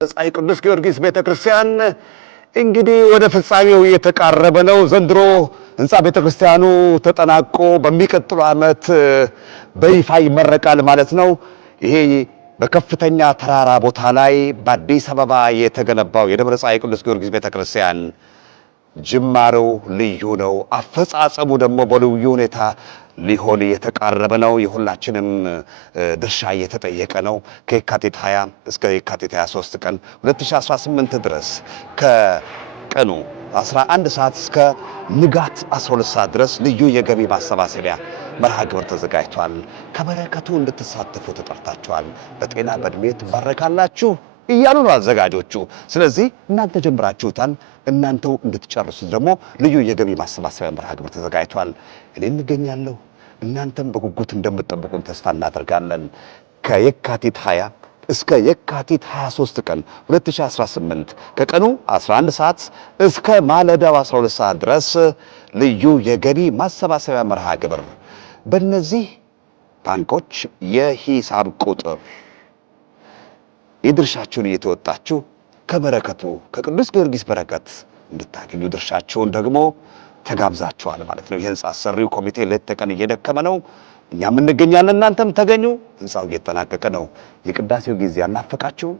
ፀሐይ ቅዱስ ጊዮርጊስ ቤተክርስቲያን እንግዲህ ወደ ፍጻሜው እየተቃረበ ነው። ዘንድሮ ህንፃ ቤተክርስቲያኑ ተጠናቆ በሚቀጥለው ዓመት በይፋ ይመረቃል ማለት ነው። ይሄ በከፍተኛ ተራራ ቦታ ላይ በአዲስ አበባ የተገነባው የደብረ ፀሐይ ቅዱስ ጊዮርጊስ ቤተክርስቲያን ጅማሬው ልዩ ነው። አፈጻጸሙ ደግሞ በልዩ ሁኔታ ሊሆን የተቃረበ ነው። የሁላችንም ድርሻ እየተጠየቀ ነው። ከየካቲት 20 እስከ የካቲት 23 ቀን 2018 ድረስ ከቀኑ 11 ሰዓት እስከ ንጋት 12 ሰዓት ድረስ ልዩ የገቢ ማሰባሰቢያ መርሃ ግብር ተዘጋጅቷል። ከበረከቱ እንድትሳተፉ ተጠርታችኋል። በጤና በእድሜ ትባረካላችሁ እያሉ ነው አዘጋጆቹ። ስለዚህ እናንተ ጀምራችሁታል። እናንተው እንድትጨርሱት ደግሞ ልዩ የገቢ ማሰባሰቢያ መርሃ ግብር ተዘጋጅቷል። እኔም እገኛለሁ። እናንተም በጉጉት እንደምትጠብቁን ተስፋ እናደርጋለን። ከየካቲት 20 እስከ የካቲት 23 ቀን 2018 ከቀኑ 11 ሰዓት እስከ ማለዳው 12 ሰዓት ድረስ ልዩ የገቢ ማሰባሰቢያ መርሃ ግብር በእነዚህ ባንኮች የሂሳብ ቁጥር የድርሻችሁን እየተወጣችሁ ከበረከቱ ከቅዱስ ጊዮርጊስ በረከት እንድታገኙ ድርሻችሁን ደግሞ ተጋብዛችኋል ማለት ነው። የህንፃ አሰሪው ኮሚቴ ሌት ተቀን እየደከመ ነው። እኛም እንገኛለን፣ እናንተም ተገኙ። ህንፃው እየተጠናቀቀ ነው። የቅዳሴው ጊዜ አናፈቃችሁም?